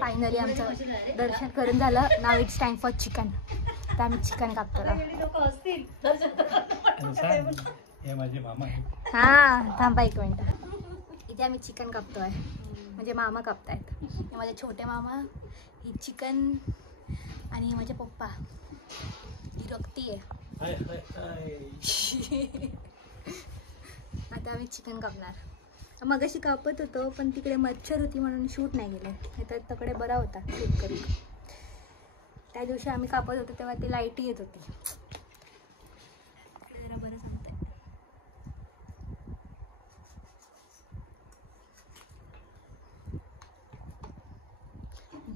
Finally आमचं दर्शन करून झालं. नाव इट्स टाइम फॉर चिकन. तर आम्ही चिकन कापतो. हा थांबा एक मिनिट. इथे आम्ही चिकन कापतोय. म्हणजे मामा कापतायत. हे माझे छोटे मामा, ही चिकन आणि माझे पप्पा. ही रक्ती आहे. आता आम्ही चिकन कापणार. मगाशी कापत होतो पण तिकडे मच्छर होती म्हणून शूट नाही गेले. तर तकडे बरा होता शूट करून. त्या दिवशी आम्ही कापत होतो तेव्हा ती लाईट येत होती. जरा बरं सांगते.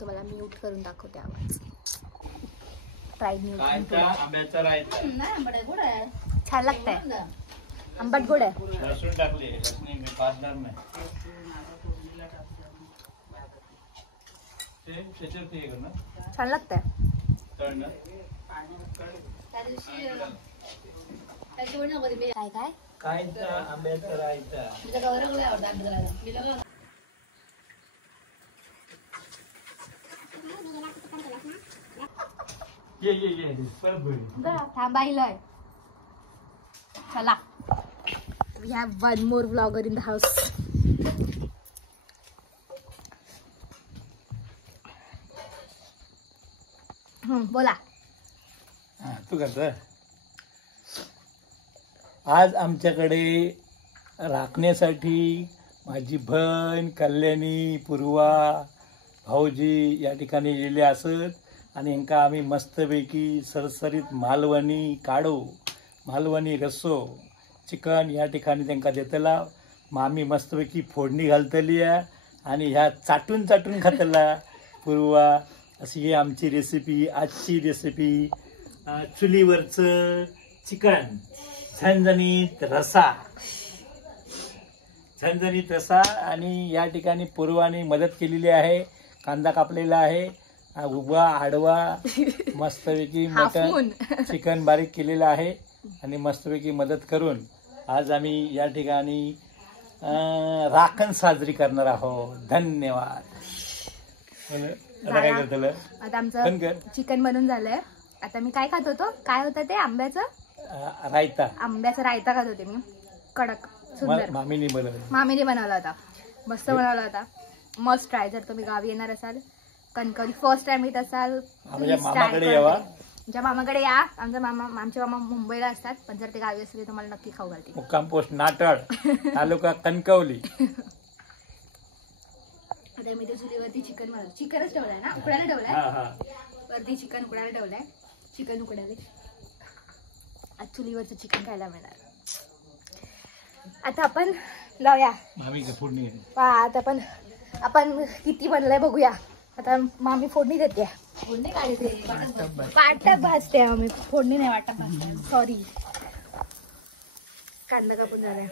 तुम्हाला म्यूट करून दाखवते आवाज. Try mute. आंब्याचा रायता छान लागतंय. आंबट गोड आहे. लसूण टाकले. लसणी मी पाजणार नाही. छान लागतंय. काय काय काय आंब्याचा रायता. ये थांबायलय. चला. We have one more vlogger in the house. बोला. तू करत. आज आमच्याकडे राखण्यासाठी माझी बहीण कल्याणी, पूर्वा, भाऊजी या ठिकाणी गेले असत आणि यांका आम्ही मस्तपैकी सरसरीत मालवणी काढो, मालवणी रस्सो, चिकन या ठिकाणी त्यांना देतला. मामी मस्तपैकी फोडणी घालतली आहे आणि ह्या चाटून चाटून खातला पूर्वा. अशी ही आमची रेसिपी. आजची रेसिपी चुलीवरचं चिकन, झणझणीत रसा, झणझणीत रसा. आणि या ठिकाणी पूर्वाने मदत केलेली आहे. कांदा कापलेला आहे, उभा आडवा मस्तपैकी मटन चिकन बारीक केलेलं आहे आणि मस्तपैकी मदत करून आज आम्ही या ठिकाणी राखण साजरी करणार आहोत. धन्यवाद. आता काय करतलं. आता आमचं चिकन बनून झालंय. आता मी काय खात होतो. काय होतं ते आंब्याचं रायता. आंब्याचा रायता खात होते मी. कडक सुंदर. मामीने बनवला होता. मस्त बनवला होता. Must try. जर तुम्ही गावी येणार असाल, कणकवली फर्स्ट टाइम येत असाल, मामाकडे यावा. आमच्या मामाकडे या. आमचे मामा मुंबईला असतात, पण जर ते गावी असले तुम्हाला नक्की खाऊ घालते. मुक्काम पोस्ट नाटळ, तालुका कणकवली. आता मी ते चुलीवरती चिकनच ठेवलाय ना, उकडायला ठेवलाय. वरती चिकन उकडायला ठेवलाय. चिकन उकडायला आज चुलीवरचं चिकन खायला मिळणार. आता आपण लावूया. आता आपण किती बनलंय बघूया. आता मामी फोडणी देते. फोडणी काढते. वाटप भाजते आम्ही. फोडणी नाही, वाटप भाजते. सॉरी. कांदा कापून झालाय.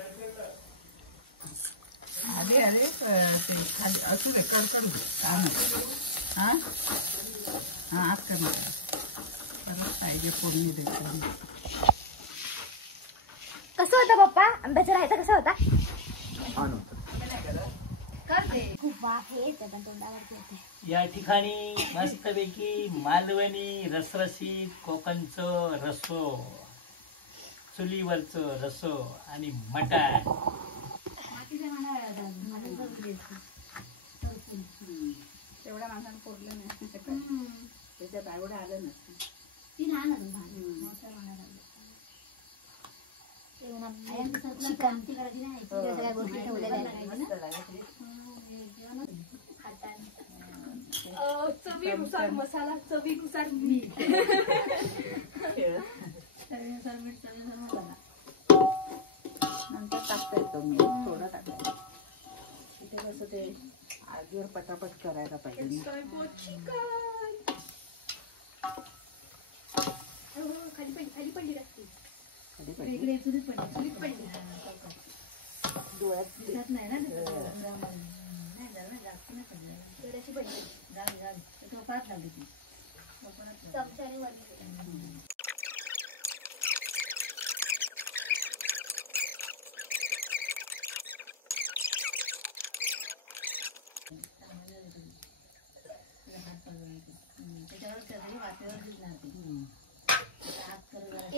कसं होता पप्पा आंब्याचा रायता? कसा होता? या ठिकाणी मस्तपैकी मालवणी रसरशीत कोकणचं रस्सो, चुलीवरचं रस्सो आणि मटण. तेवढ्या माणसानं पोरलं नाही. त्याच्यात आवड आलं नसतं. चिकन सगळ्या गोष्टी ठेवलेल्या चवीनुसार मसाला, चवीनुसार मीठ. नंतर टाकता येतो मी. थोडं टाकायचं. तिथे कसं ते आगीवर पटापट करायला पाहिजे. खाली पडली लागते. डोळ्यात दिसत नाही ना.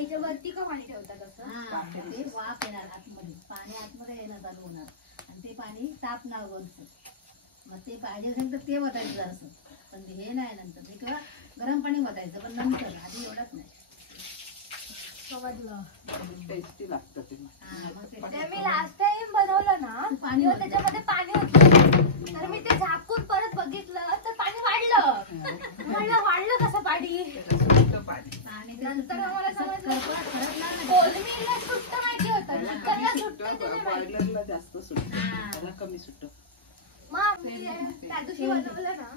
याच्यावरती का पाणी ठेवतात असं? हा, ते वाफ येणार आतमध्ये, पाणी आतमध्ये येणं चालू होणार आणि ते पाणी तापणार वरचं. मग ते पाहिजे असेल तर ते वतायचं जरासं, पण हे नाही नंतर ते, किंवा गरम पाणी वतायचं पण नंतर, आधी एवढंच नाही. समजलं. टेस्टी लागतं ते. ते मी लास्ट टाइम बनवलं ना पाणी तेव्हा त्याच्यामध्ये पाणी होतं, तर मी ते झाकून परत बघितलं तर पाणी वाढलं कसं पाणी. आणि नंतर आम्हाला समजलं कोलमीला सुट्ट माहिती होतं, चिकनला सुट्ट ते नाही माहिती. बॉयलरला जास्त सुटतं, त्याला कमी सुटतं. मग मी त्या दिवशी बनवलं ना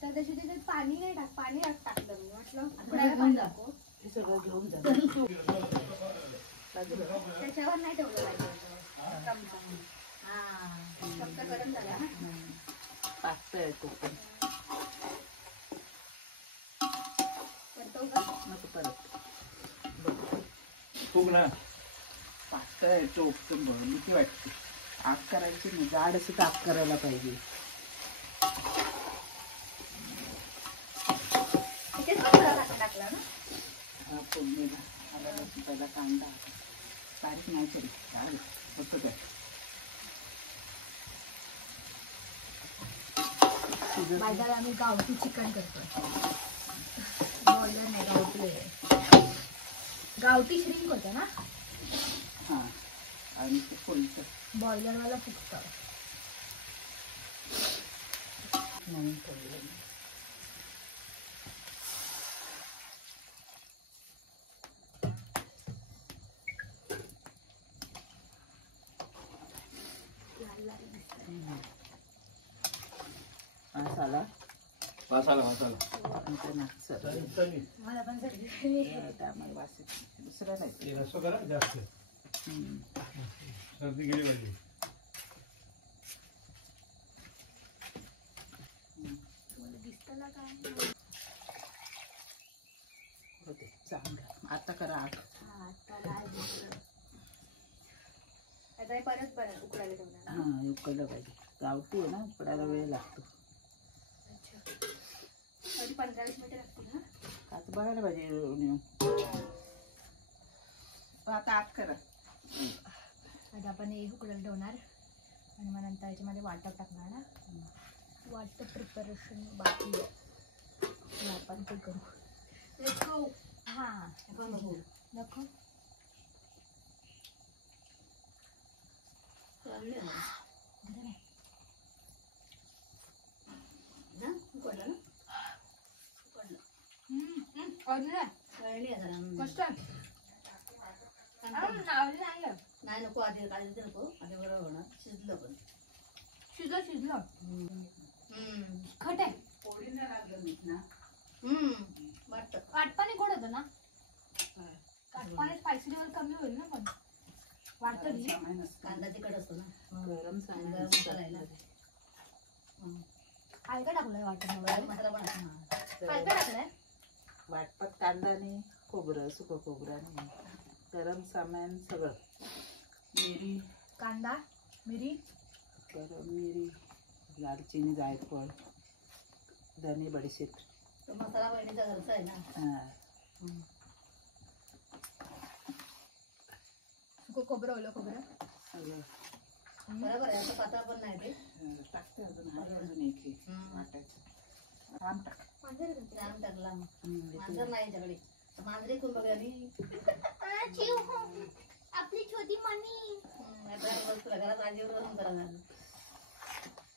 त्या दिवशी त्याच्यात पाणी नाही पाणी टाकलं. मी म्हटलं उकडायला पाणी टाकू, हे सगळं घेऊन जा. त्याच्यावर नाही ठेवलं पाहिजे. फक्त गरम झाला ना. पातळ तो पण करतो का? नको परत. खूप ना पातळ आहे तो एकदम भीती वाटते. आग करायची नाही, जाड असं तर आग करायला पाहिजे. त्याच्यात पण थोडा टाकला ना. हा फोडणीला आला लसूण पहिला कांदा बारीक नाही तरी जाड फक्त काय बाजारात आम्ही गावठी चिकन करतो. बॉयलर नाही, गावठी श्रिंक होतं ना. हा आणि ते फुलतं बॉयलर वाला फुकतं. म्हणून ठेवलं. मसाला मसाला मला पण सर्दी त्यामुळे वास दुसरं नाही. रस्सा करा जास्त सर्दी गेली पाहिजे. होते चांगलं. आता करा आग. परत परत उकडायला ठेवणार. हा उकळलं पाहिजे. गावठी आहे ना, उकडायला वेळ लागतो. 15-20 मिनिटं लागतील ना. आता बघायला पाहिजे. आता आग करा. आता आपण हे उकडायला ठेवणार आणि मग नंतर याच्यामध्ये वाटप टाकणार ना. वाटप प्रिपरेशन बाकी आहे, आपण ते करू. हा नको नाही नको, आधी काढली नको, आधी बरोबर होणार. शिजलं पण शिजलं खट आहे. पोळी नाही लागलं मीठ ना. वाटतं काटपाणी गोड होतं ना. काटपाणी स्पायसी लेवल कमी होईल ना. पण वाटतं कांदा तिखट असतो ना. गरम मसाला काय काय टाकलंय वाटत मसाला पण काय काय टाकलंय. वाटपात कांदा आणि खोबरं, सुकं खोबरं आणि गरम सामान सगळं. मिरी, कांदा, मिरी, गरम मिरी, दालचिनी, जायफळ, धने, बडीशेप. तो मसाला बहिणीचा घरचा आहे ना. सुकं खोबरं, ओलं खोबरं सगळं बरोबर आहे. असं पातळ पण नाही ते. टाकते अजून एक वाटायचं. राम टाक. राम टाकला. मांजर नाही याच्याकडे. मांजरे कोण बघाली. आपली छोटी मनी. घरात आजीवर बसून करायला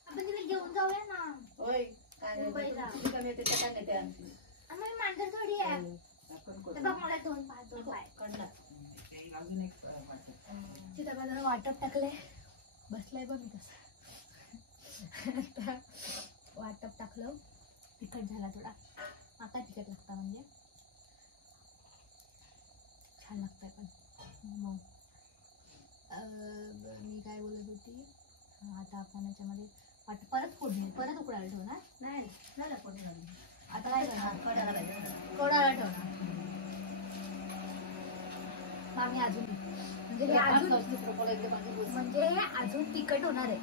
आपण तिला घेऊन जाऊया ना. होय. काय कमी येते त्या काय नेते आणखी. आम्हाला मांजर थोडी आहे. बघ मला 2 पाय कडला. अजून एक सीताबा जरा वाटप टाकलंय. बसलाय बघ मी कसं. वाटप टाकलं. तिखट झाला थोडा. आता तिखट लागतं म्हणजे छान लागतंय. पण मग मी काय बोलत होती. आता आपण याच्यामध्ये परत फोडणी परत उकडायला ठेवणार. नाही झालं फोडणी घालून. आता काय करणार. कोडायला ठेवणार. आम्ही अजून म्हणजे हे अजून तिखट होणार आहे.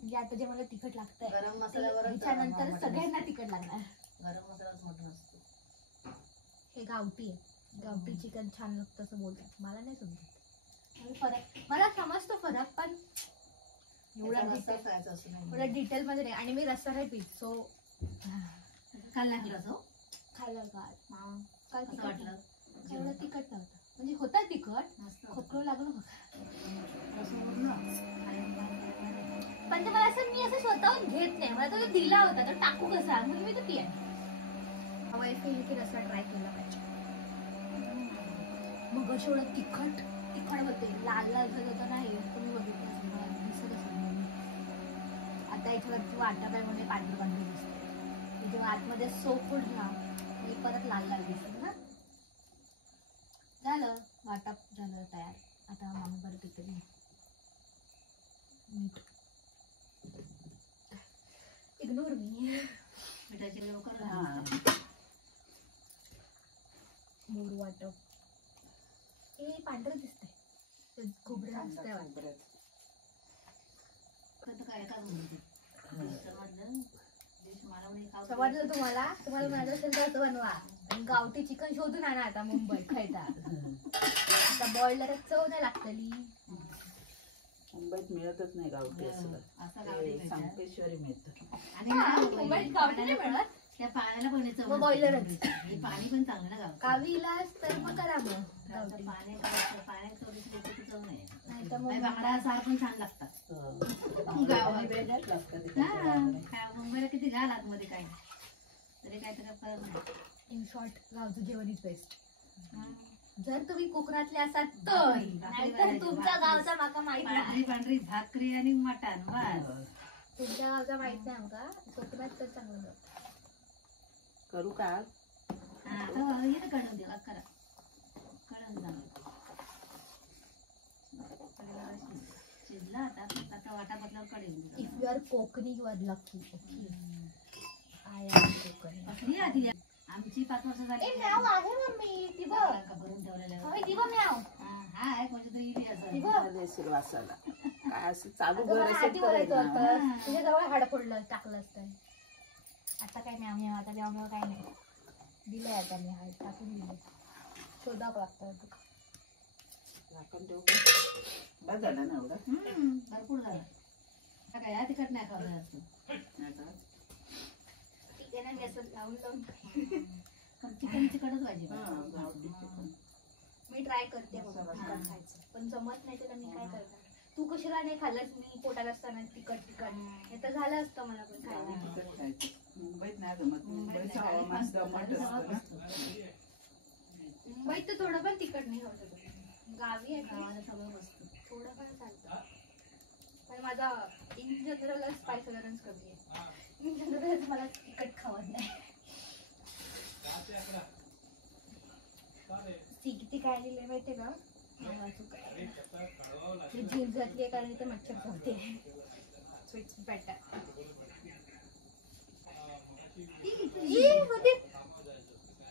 म्हणजे आता जे मला तिखट लागतंय गरम मसाल्यावर त्याच्यानंतर सगळ्यांना तिखट लागणार. गरम मसालाच मटण असतो. हे गावठी आहे, गावठी चिकन छान लागतं असं बोलतात. मला नाही समजत फरक, मला समजतो फरक पण एवढा डिटेल मध्ये नाही. आणि मी रस्सा नाही पीत, सो काल लागला तो खायला काल असं वाटलं एवढं तिखट नव्हतं, म्हणजे होता तिखट, मस्त खोकलं लागलं बघा. पण पण ते मला असं, मी असं स्वतःहून घेत नाही, मला तो दिला होता तर टाकू कसा म्हणून मी तो पिया. वाईफ केली की रस्सा ट्राय केला पाहिजे. मग अशी एवढं तिखट होते, लाल लाल झालं होतं नाही, तुम्ही बघितलं असेल, मला दिसत असेल. आता याच्यावरती वाटप आहे म्हणून पांढरं पांढरं दिसतं, जेव्हा आतमध्ये सोप ना ते परत लाल लाल दिसत ना. झालं वाटप झालं तयार. आता मामी बरं तिथे मीठ, इग्नोर मी. मिठाची लवकर मूड वाटप हे पांढरं दिसतंय, खोबरं असतंय वाटत. काय का समजलं तुम्हाला? तुम्हाला म्हणायचं असेल तर असं बनवा. गावठी चिकन शोधून आणा आता मुंबईत खायचा. आता बॉयलर चव नाही लागतली. मुंबईत मिळतच नाही गावठी असं, संकेश्वरी मिळतं. आणि मुंबईत गावठी नाही मिळत, त्या पाण्याला पण चव, बॉयलरच. हे पाणी पण चांगलं ना गाव गावीला तर मग करा मग गावठी. पाण्यात चव दिसली चव नाही. नाही तर मग बांगडा सार पण छान लागतात वेगळ्याच लागतात. मुंबईला किती घाल आतमध्ये काय तरी काय तर फरक नाही. इन शॉर्ट गावचं जेवण इज बेस्ट. जर तुम्ही कोकणातले असाल तर, नाहीतर तुमच्या गावचा माका माहित नाही. पांढरी भाकरी आणि मटण बस. तुमच्या गावचा माहित नाही आमका, कोकणात तर चांगलं करू का? हे कळून देवा करा, कळून जा. शिजला आता वाटा बदलावर कळेल. If you are Konkani you are lucky. I am Konkani. आमची 5 वर्ष झाली आहे मम्मी, ती बघ भरून ठेवलेलं होय, ती बघ म्याव. हाय कोणती तरी इली असं ती बघ. देशील वासाला काय असं चालू आता घर मला असेल आधी तर बोलायचं आहे ना. होतं, तुझ्या जवळ हाड फोडलं टाकलं असतं. आता काय म्याव म्याव, आता म्याव म्याव काय नाही दिलंय. आता मी हाड टाकून दिले, शोधावं लागतं. झाकण ठेवू बस झालं ना एवढं. भरपूर झालं. काय या तिखट नाही खावं असं नाही का? ठीक आहे ना, मी असं लावून लावून पण चिकन चिकटच पाहिजे. गावठी चिकन. मी ट्राय करते बघ चिकन खायचं, पण जमत नाही तर मी काय करणार. तू कशाला नाही खाल्लंस, मी पोटात असताना तिखट हे तर झालं असतं मला पण खायला. तिखट खायचं. मुंबईत नाही जमत, मुंबईचं हवामान दमट असतं ना. मुंबईत तर थोडं पण तिखट नाही होत. गावी आहे गावाला सगळं बसतं. थोडं पण चालतं, पण माझा इन जनरल स्पाइस टॉलरन्स कमी आहे. इन जनरल मला तिखट खावत नाही. किती काय लिहिले माहितीये का? जीन्स घातली आहे कारण इथे मच्छर चावते. Sweets better.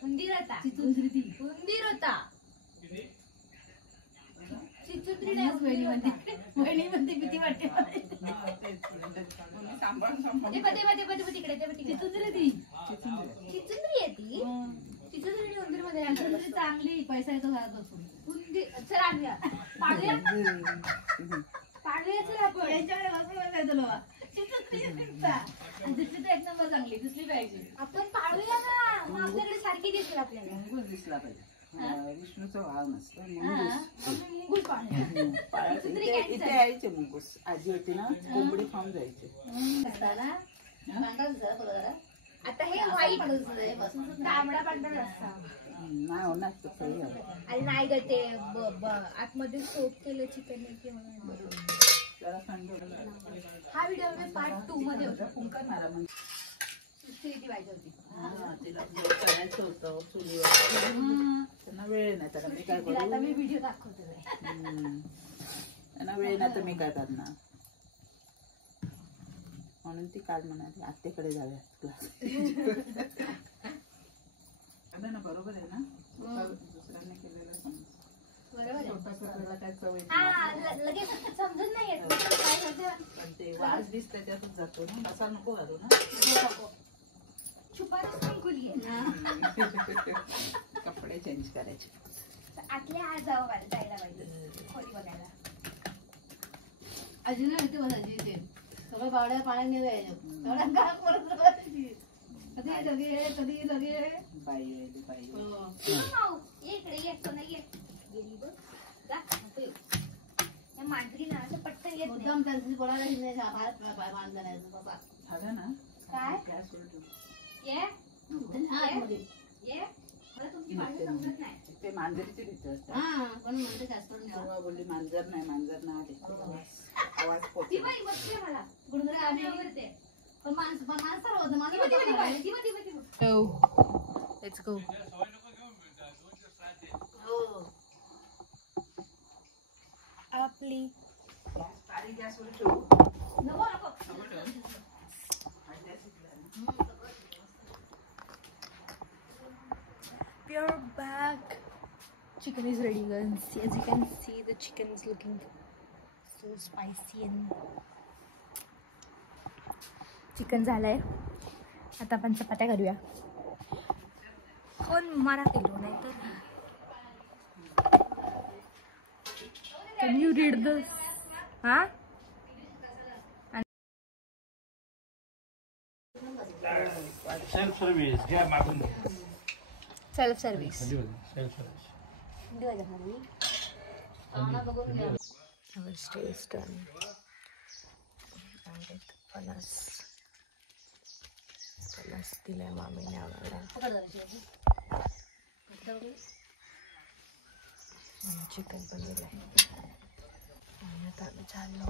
उंदीर होता, उंदीर होता. चिचुंद्री नाही, बहिणी म्हणते भीती वाटते. चिचुंद्री आहे ती. चिचुंद्री उंदीर मध्ये चांगली पैसा येतो घरात बसून. उंदीर चल आणूया. पाळूया चल आपण. यांच्याकडे भरपूर पैसा येतो बाबा. दिसली तर एक नंबर चांगली दिसली पाहिजे. आपण पाळूया ना, मग आपल्याकडे सारखी दिसेल आपल्याला. मुंगूस दिसला पाहिजे. विष्णूचं वाहन नसतं मुंगूस पाळूया. इथे यायचे मुंगूस. आजी होती ना, कोंबडी खाऊन जायचे. आता हे वाईट तांबडा पांढरा रस्सा नाही होणार तसं. अरे नाही ग, ते आतमध्ये सोप केलं चिकन म्हणून. जरा थंड. हा व्हिडिओ मी पार्ट 2 मध्ये होता. कुंकर मारा म्हणजे व्हायची होती. तिला करायचं होतं चुलीवर. त्यांना वेळ नाही, त्याला मी काय आता करू. मी व्हिडिओ दाखवते. त्यांना वेळ नाही तर मी काय करणार. म्हणून ती काल म्हणाली आत्याकडे जाऊया क्लास. ना बरोबर आहे ना, दुसऱ्यांनी केलेलं समज. लगेच समजून नाही येत काय. पण ते वास बीस त्याच्यातच जातो ना, असा नको घालू ना. छुपा खुली आहे. कपडे चेंज करायचे. आतल्या आज जायला पाहिजे खोली बघायला. आजी नाही होती बसायची इथे सगळं बावड्या पाण्याने यायचं एवढा काम करत बसायची. कधी लगे बाई आली, बाई आली. हो. ये इकडे ये सोना ये. गेली बघ जा नको येऊ. त्या मांजरी ना असं पटकन येत नाही. मुद्दाम त्यांची बोलायला हिने पाय बांधलं नाही बाबा. झालं ना काय गॅस वर ठेव. ये आतमध्ये. ये मला तुमची भाषा समजत नाही. ते मांजरीचे तिथे असतात. हा पण म्हणते जास्त करून ठेवा. तेव्हा बोलली मांजर नाही आले. आवाज ती पोचला. बाई बघते मला गुडगुडे आम्ही आवडते. पण माणसं होतं माझं ती मध्ये पाहिजे ती मध्ये लेट्स गो. हो आपली आणि गॅसवर ठेवू. नको नको We are back. Chicken is ready, guys. As you can see, the chicken is looking so spicy and chicken झालंय. आता आपण चपात्या करूया. कोण मारा केलो नाही तर Can you read this? हा सेल्फ सर्व्हिस घ्या मागून. Self service. Self service. Our stay is done. And it फणस दिलाय मामीने आम्हाला. चिकन पण दिलंय. आणि आता आम्ही चाललो